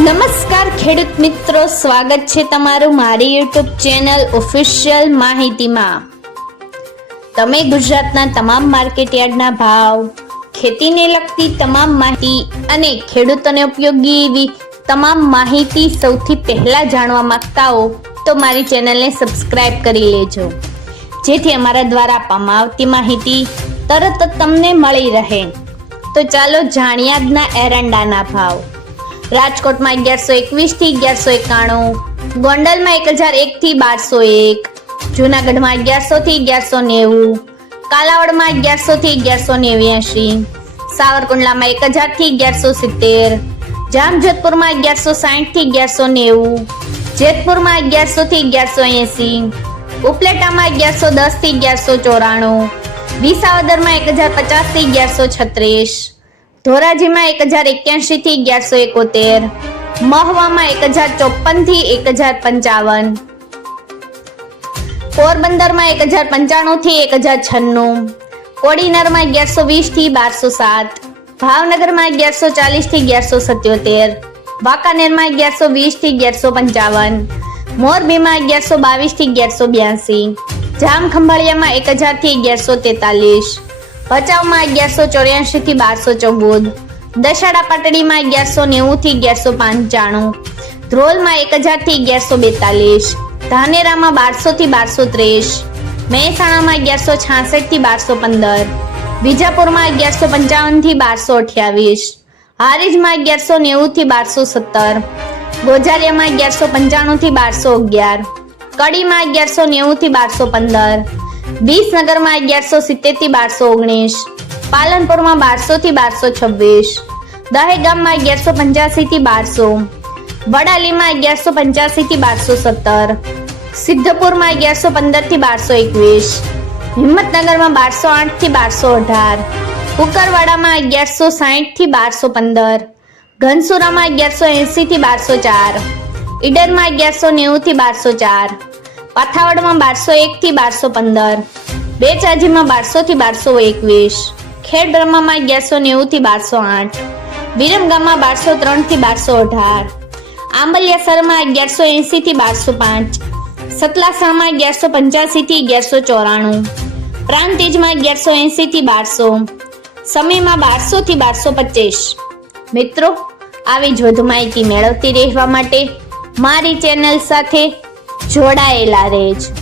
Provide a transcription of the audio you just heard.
નમસ્કાર ખેડૂત મિત્રો, સ્વાગત છે તમારું મારી યુટ્યુબ ચેનલ ઓફિશિયલ માહિતીમાં. તમે ગુજરાતના તમામ માર્કેટયાર્ડના ભાવ, ખેતીને લગતી તમામ માહિતી અને ખેડૂતોને ઉપયોગી એવી તમામ માહિતી સૌથી પહેલા જાણવા માંગતા હો, તો મારી ચેનલને સબસ્ક્રાઇબ કરી લેજો. જેથી અમારા દ્વારા આપવામાં આવતી માહિતી તરત તમને મળી રહે. તો ચાલો આજના એરંડાના ભાવ. રાજકોટમાં અગિયારસો એકવીસથી અગિયારસો એકાણું, ગોંડલમાં એક હજાર એક થી બારસો એક, જુનાગઢમાં અગિયારસો થી અગિયારસો નેવું, કાલાવડમાં અગિયારસો થી અગિયારસો નેવ્યાસી સાવરકુંડલામાં એક હજારથી અગિયારસો સિત્તેર, જામજોધપુરમાં અગિયારસો સાઠથી અગિયારસો નેવું, જેતપુરમાં અગિયારસો થી અગિયારસો એંસી, ઉપલેટામાં અગિયારસો દસથી અગિયારસો ચોરાણું, વિસાવદરમાં એક હજાર પચાસથી અગિયારસો છત્રીસ ધોરાજીમાં એક હજાર એક્યાસી થી અગિયારસો એકોતેર. મહવામાં એક હજાર ચોપનથી એક હજાર પંચાવન. પોરબંદરમાં એક હજાર પંચાણું થી એક હજાર છન્નું. કોડીનારમાં અગિયારસો વીસથી બારસો સાત. ભાવનગરમાં અગિયારસો ચાલીસથી અગિયારસો સત્યોતેર. વાંકાનેરમાં અગિયારસો વીસથી અગિયારસો પંચાવન. મોરબીમાં અગિયારસો બાવીસથી અગિયારસો બ્યાસી. જામખંભાળિયામાં એક હજારથી અગિયારસો તેતાલીસ. ભચાઉમાં અગિયારસો ચોર્યાસી થી બારસો ચૌદ. દશાડા પાટડીમાં અગિયારસો નેવું થી અગિયારસો પંચાણું. ધ્રોલમાં એક હજારથી અગિયારસો બેતાલીસ. ધાનેરામાં બારસો થી બારસો ત્રીસ. મહેસાણામાં અગિયારસો છાસઠથી બારસો પંદર. વિજાપુરમાં અગિયારસો પંચાવનથી બારસો અઠ્યાવીસ. હારીજમાં અગિયારસો નેવું થી બારસો સત્તર. ગોજારિયામાં અગિયારસો પંચાણું થી બારસો અગિયાર. કડીમાં અગિયારસો નેવું થી બારસો પંદર. વિસનગરમાં અગિયારસો સિત્તેરથી બારસો ઓગણીસ. પાલનપુરમાં બારસો થી બારસો છવ્વીસ. દહેગામમાં અગિયારસો પંચ્યાસી થી બારસો. વડાલીમાં અગિયારસો પંચ્યાસી થી બારસો સત્તર. સિદ્ધપુરમાં અગિયારસો પંદરથી બારસો એકવીસ. હિંમતનગરમાં બારસો આઠથી બારસો અઢાર. કુકરવાડામાં અગિયારસો સાઠથી બારસો પંદર. ઘનસુરામાં અગિયારસો એંસી થી બારસો ચાર. ઈડરમાં અગિયારસો નેવું થી બારસો ચાર. પાથાવડમાં બારસો એક થી બારસો પંદર, બેચાજીમાં બારસો થી બારસો એકવીસ ખેડ બ્રહ્મામાં અગિયારસો નેવું થી બારસો આઠ, વિરમગામમાં બારસો ત્રણથી બારસો અઢાર, આંબલિયાસરમાં અગિયારસો એંસી થી બારસો પાંચ, સતલાસણમાં અગિયારસો પંચ્યાસી થી અગિયારસો ચોરાણું, પ્રાંતિજમાં અગિયારસો એંસી થી બારસો સમયમાં બારસો થી બારસો પચીસ. મિત્રો, આવી જ વધુ માહિતી મેળવતી રહેવા માટે મારી ચેનલ સાથે જોડાયેલા રહેજો